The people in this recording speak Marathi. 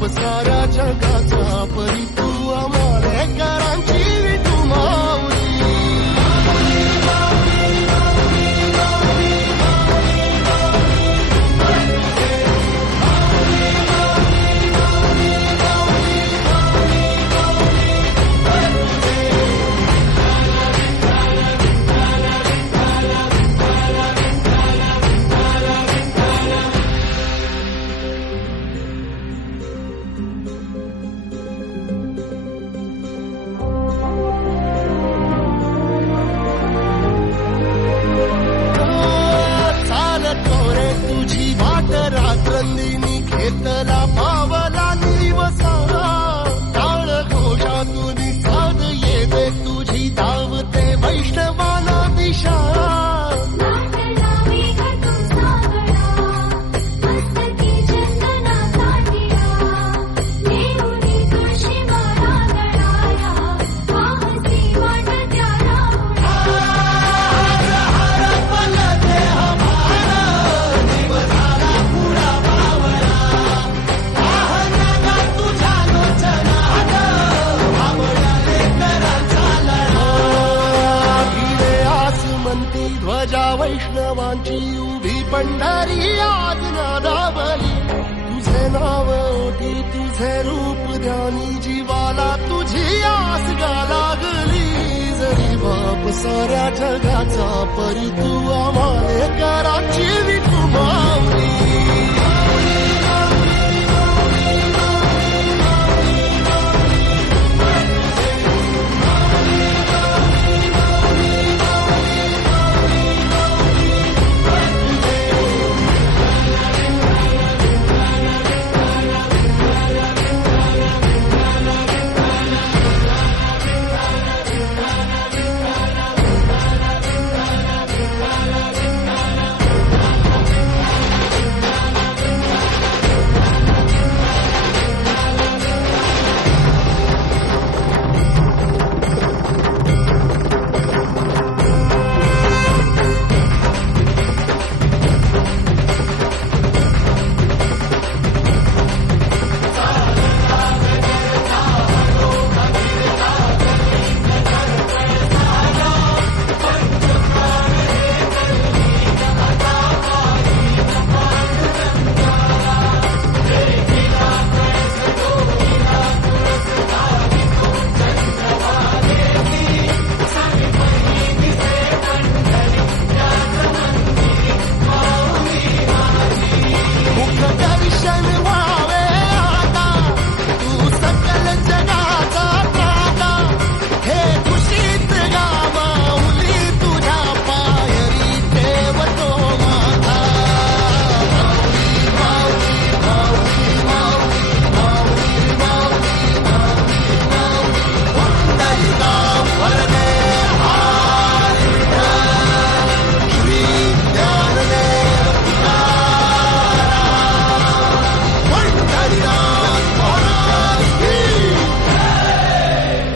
बाप साऱ्या जगाचा परी तू आम्हाला करांची विठू माऊली. तुझी वाट रात्रंदिनी घेतला पावला दिवसा टाळ घोषातून साध येते तुझी धावते वैष्णवाला दिशा. ध्वजा वैष्णवांची उभी पंढरी आज नादावली. तुझे नाव ओठी तुझे रूप ध्यानी जीवाला तुझी आस गा लागली. जरी बाप साऱ्या जगाचा परी तू आम्हाला करांची विठू माऊली.